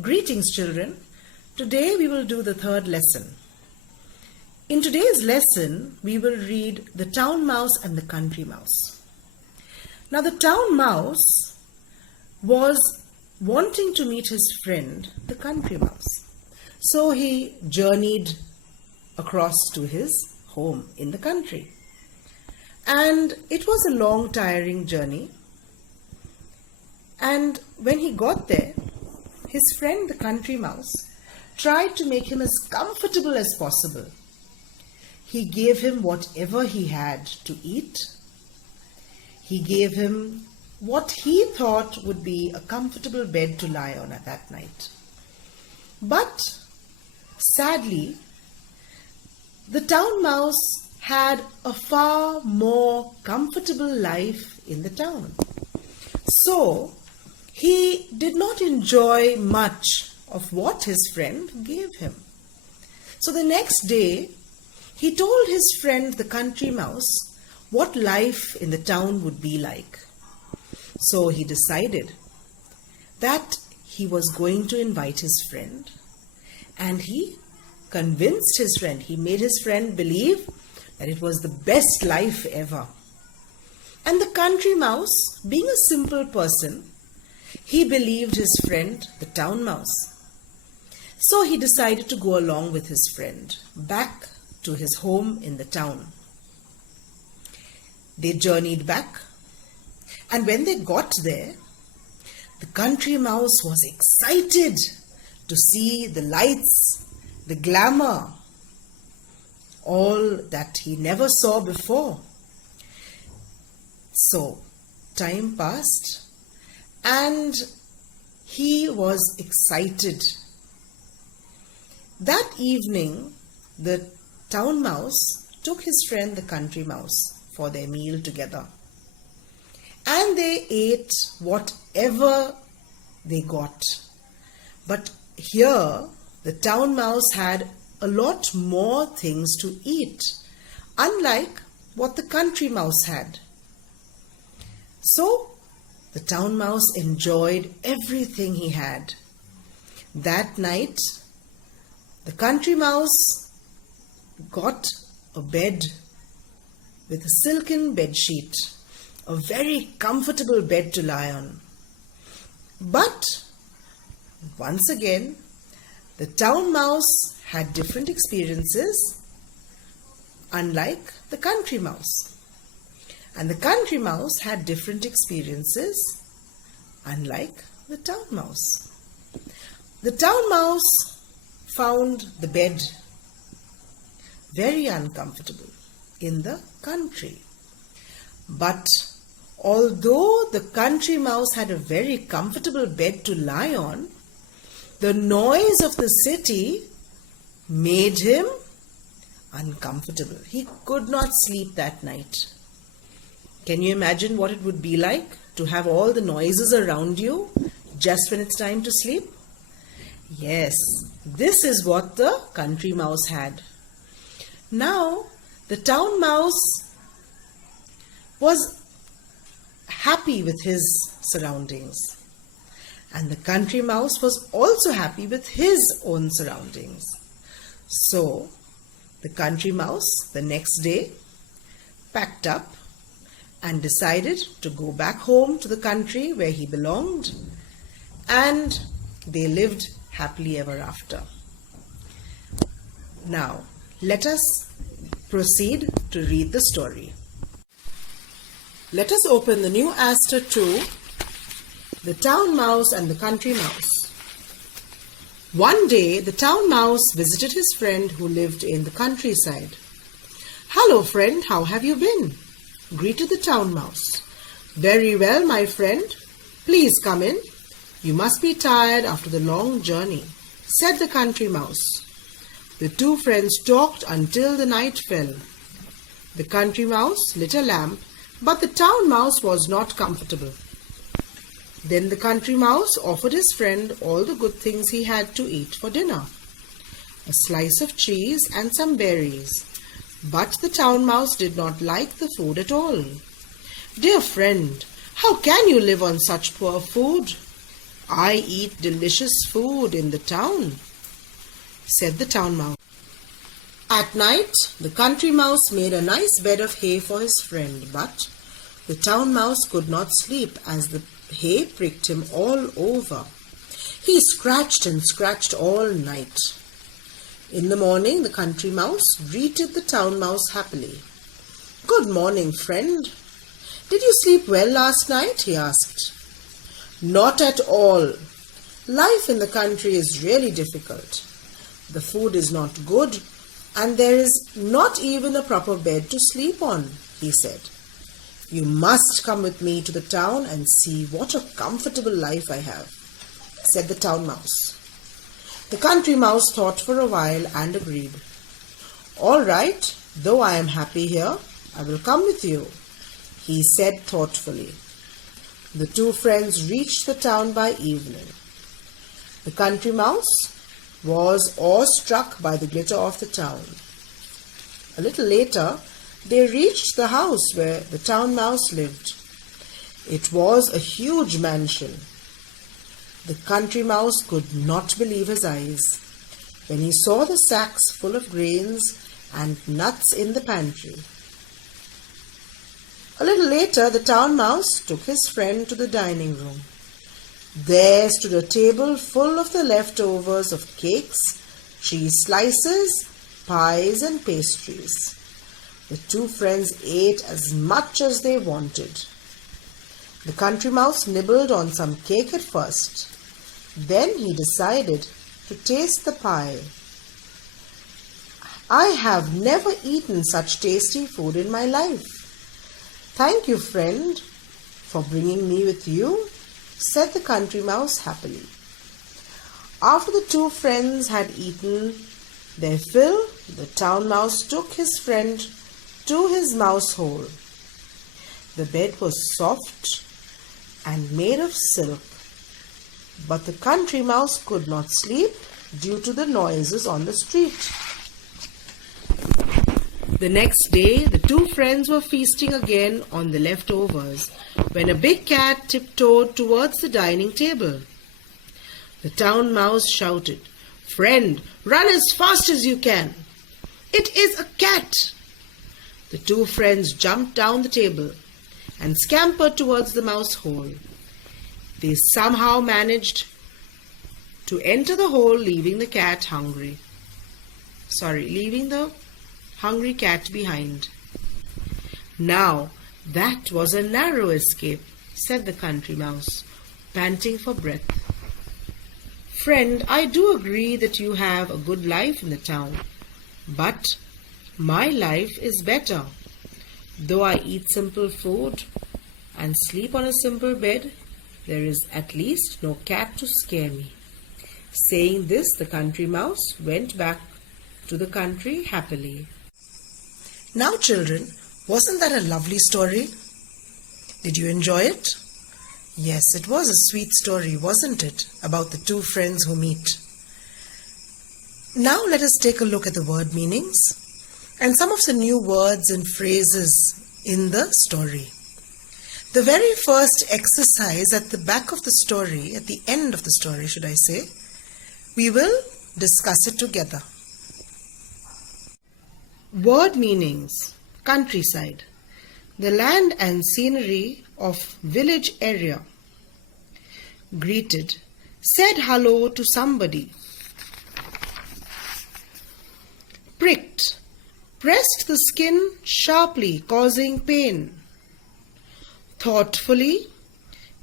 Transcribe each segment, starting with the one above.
Greetings, children. Today we will do the third lesson. In today's lesson, we will read The Town Mouse and the Country Mouse. Now, the town mouse was wanting to meet his friend, the country mouse. So he journeyed across to his home in the country. And it was a long, tiring journey. And when he got there, his friend, the country mouse, tried to make him as comfortable as possible. He gave him whatever he had to eat. He gave him what he thought would be a comfortable bed to lie on at that night. But sadly, the town mouse had a far more comfortable life in the town. So, he did not enjoy much of what his friend gave him. So the next day, he told his friend, the country mouse, what life in the town would be like. So he decided that he was going to invite his friend, and he convinced his friend. He made his friend believe that it was the best life ever. And the country mouse, being a simple person, he believed his friend, the town mouse. So he decided to go along with his friend back to his home in the town. They journeyed back, and when they got there, the country mouse was excited to see the lights, the glamour, all that he never saw before. So time passed, and he was excited. That evening, the town mouse took his friend, the country mouse, for their meal together. And they ate whatever they got. But here, the town mouse had a lot more things to eat, unlike what the country mouse had. So, the town mouse enjoyed everything he had. That night, the country mouse got a bed with a silken bed sheet, a very comfortable bed to lie on. But once again, the town mouse had different experiences, unlike the country mouse. And the country mouse had different experiences, unlike the town mouse. The town mouse found the bed very uncomfortable in the country. But although the country mouse had a very comfortable bed to lie on, the noise of the city made him uncomfortable. He could not sleep that night. Can you imagine what it would be like to have all the noises around you just when it's time to sleep? Yes, this is what the country mouse had. Now, the town mouse was happy with his surroundings, and the country mouse was also happy with his own surroundings. So, the country mouse the next day packed up and decided to go back home to the country where he belonged, and they lived happily ever after. Now, let us proceed to read the story. Let us open the new Aster 2, The Town Mouse and the Country Mouse. One day, the town mouse visited his friend who lived in the countryside. "Hello, friend, how have you been?" greeted the town mouse. "Very well, my friend. Please come in. You must be tired after the long journey," said the country mouse. The two friends talked until the night fell. The country mouse lit a lamp, but the town mouse was not comfortable. Then the country mouse offered his friend all the good things he had to eat for dinner, a slice of cheese and some berries. But the town mouse did not like the food at all. "Dear friend, how can you live on such poor food?" I eat delicious food in the town, said the town mouse. At night, the country mouse made a nice bed of hay for his friend, but the town mouse could not sleep as the hay pricked him all over. He scratched and scratched all night. In the morning, the country mouse greeted the town mouse happily. "Good morning, friend. Did you sleep well last night?" he asked. "Not at all. Life in the country is really difficult. The food is not good, and there is not even a proper bed to sleep on," he said. "You must come with me to the town and see what a comfortable life I have," said the town mouse. The country mouse thought for a while and agreed. "All right, though I am happy here, I will come with you," he said thoughtfully. The two friends reached the town by evening. The country mouse was awestruck by the glitter of the town. A little later, they reached the house where the town mouse lived. It was a huge mansion. The country mouse could not believe his eyes when he saw the sacks full of grains and nuts in the pantry. A little later, the town mouse took his friend to the dining room. There stood a table full of the leftovers of cakes, cheese slices, pies, and pastries. The two friends ate as much as they wanted. The country mouse nibbled on some cake at first. Then he decided to taste the pie. "I have never eaten such tasty food in my life. Thank you, friend, for bringing me with you," said the country mouse happily. After the two friends had eaten their fill, the town mouse took his friend to his mouse hole. The bed was soft and made of silk, but the country mouse could not sleep due to the noises on the street. The next day, the two friends were feasting again on the leftovers when a big cat tiptoed towards the dining table. The town mouse shouted, "Friend, run as fast as you can. It is a cat." The two friends jumped down the table and scampered towards the mouse hole. They somehow managed to enter the hole, leaving the hungry cat behind. "Now, that was a narrow escape," said the country mouse, panting for breath. "Friend, I do agree that you have a good life in the town, but my life is better. Though I eat simple food and sleep on a simple bed, there is at least no cat to scare me." Saying this, the country mouse went back to the country happily. Now, children, wasn't that a lovely story? Did you enjoy it? Yes, it was a sweet story, wasn't it, about the two friends who meet. Now let us take a look at the word meanings and some of the new words and phrases in the story. The very first exercise at the back of the story, at the end of the story, should I say, we will discuss it together. Word meanings: countryside, the land and scenery of village area. Greeted, said hello to somebody. Pricked, pressed the skin sharply, causing pain. Thoughtfully,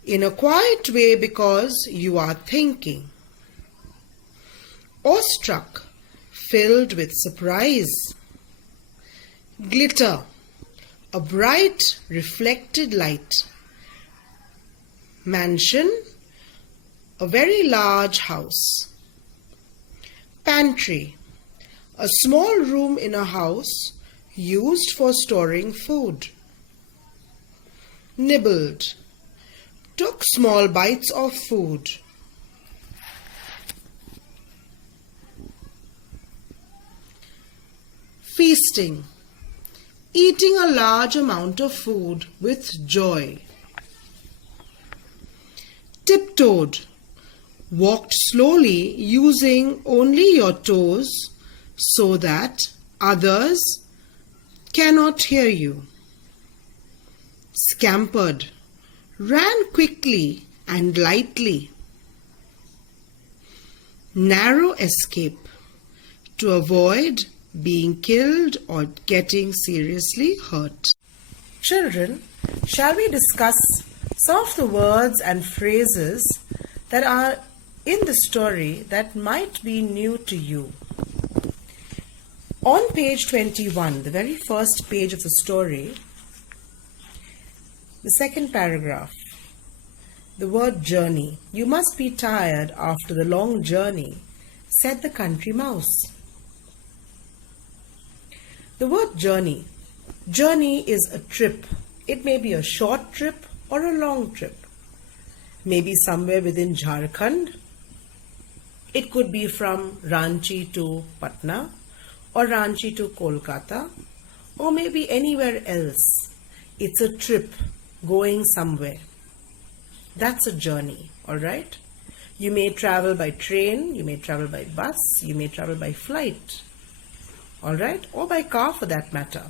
in a quiet way because you are thinking. Awestruck, filled with surprise. Glitter, a bright reflected light. Mansion, a very large house. Pantry, a small room in a house used for storing food. Nibbled, took small bites of food. Feasting, eating a large amount of food with joy. Tiptoed, walked slowly using only your toes so that others cannot hear you. Scampered, ran quickly and lightly. Narrow escape to avoid being killed or getting seriously hurt. Children, shall we discuss some of the words and phrases that are in the story that might be new to you? On page 21, the very first page of the story, the second paragraph, the word journey. You must be tired after the long journey, said the country mouse. The word journey. Journey is a trip. It may be a short trip or a long trip. Maybe somewhere within Jharkhand. It could be from Ranchi to Patna or Ranchi to Kolkata or maybe anywhere else. It's a trip going somewhere. That's a journey, all right? You may travel by train, you may travel by bus, you may travel by flight, all right? Or by car for that matter.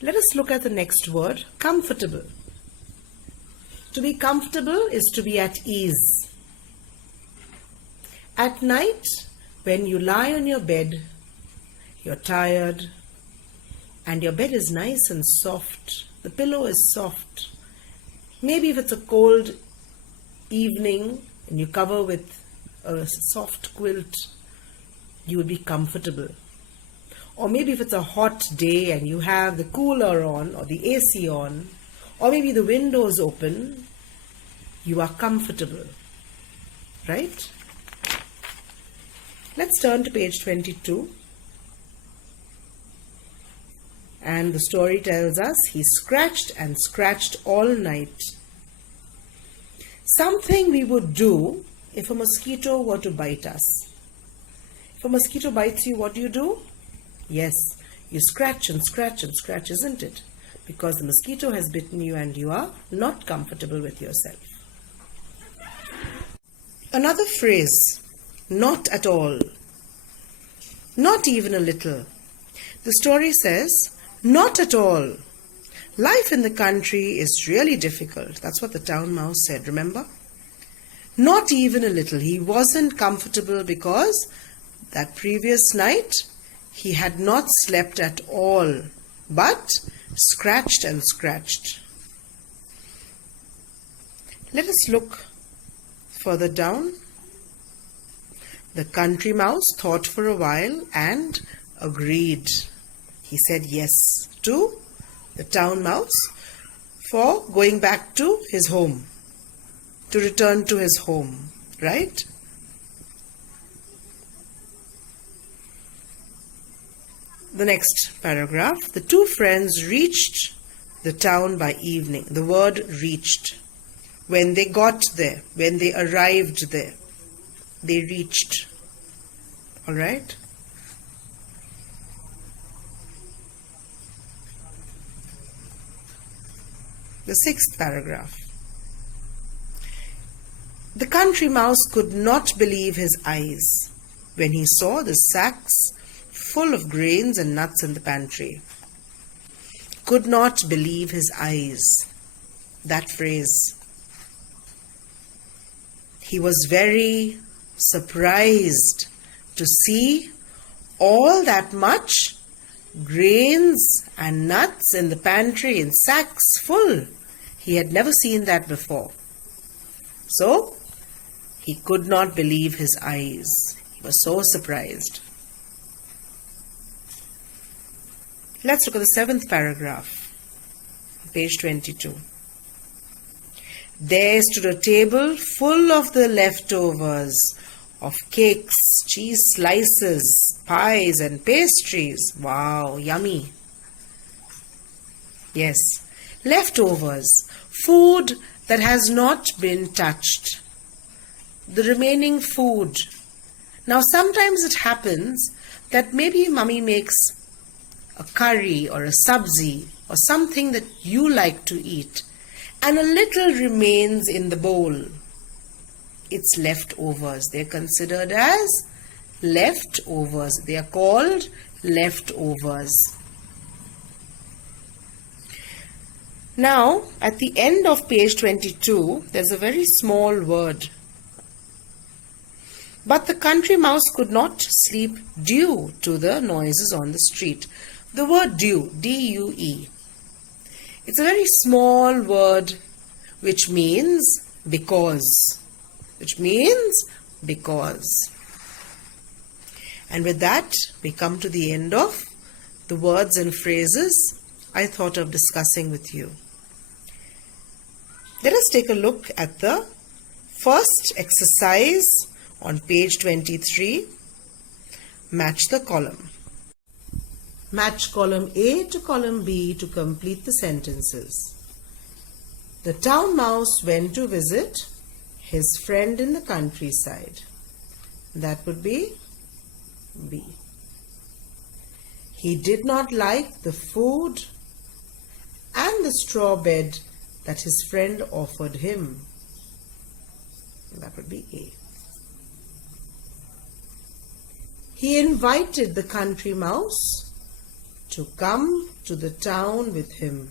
Let us look at the next word, comfortable. To be comfortable is to be at ease. At night, when you lie on your bed, you're tired, and your bed is nice and soft. The pillow is soft. Maybe if it's a cold evening and you cover with a soft quilt, you would be comfortable. Or maybe if it's a hot day and you have the cooler on or the AC on, or maybe the windows open, you are comfortable, right? Let's turn to page 22. And the story tells us he scratched and scratched all night. Something we would do if a mosquito were to bite us. If a mosquito bites you, what do? Yes, you scratch and scratch and scratch, isn't it? Because the mosquito has bitten you and you are not comfortable with yourself. Another phrase, not at all. Not even a little. The story says, not at all. Life in the country is really difficult. That's what the town mouse said, remember? Not even a little. He wasn't comfortable because that previous night he had not slept at all, but scratched and scratched. Let us look further down. The country mouse thought for a while and agreed. He said yes to the town mouse for going back to his home, to return to his home, right? The next paragraph, the two friends reached the town by evening. The word reached. When they got there, when they arrived there, they reached. All right? The sixth paragraph. The country mouse could not believe his eyes when he saw the sacks full of grains and nuts in the pantry. Could not believe his eyes. That phrase. He was very surprised to see all that much grains and nuts in the pantry in sacks full. He had never seen that before. So, he could not believe his eyes. He was so surprised. Let's look at the seventh paragraph, page 22. There stood a table full of the leftovers of cakes, cheese slices, pies and pastries. Wow, yummy. Yes, leftovers, food that has not been touched. The remaining food. Now sometimes it happens that maybe mummy makes a curry or a sabzi or something that you like to eat, and a little remains in the bowl. It's leftovers. They're considered as leftovers. They are called leftovers. Now, at the end of page 22, there's a very small word. But the country mouse could not sleep due to the noises on the street. The word due, D-U-E. It's a very small word which means because. And with that, we come to the end of the words and phrases I thought of discussing with you. Let us take a look at the first exercise on page 23. Match the column. Match column A to column B to complete the sentences. The town mouse went to visit his friend in the countryside. That would be B. He did not like the food and the straw bed that his friend offered him. That would be A. He invited the country mouse to come to the town with him.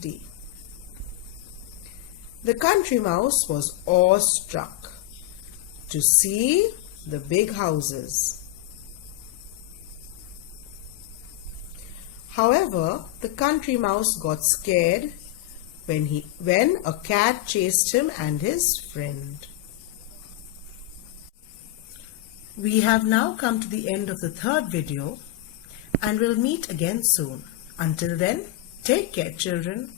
D. The country mouse was awestruck to see the big houses. However, the country mouse got scared when a cat chased him and his friend. We have now come to the end of the third video and we'll meet again soon. Until then, take care, children.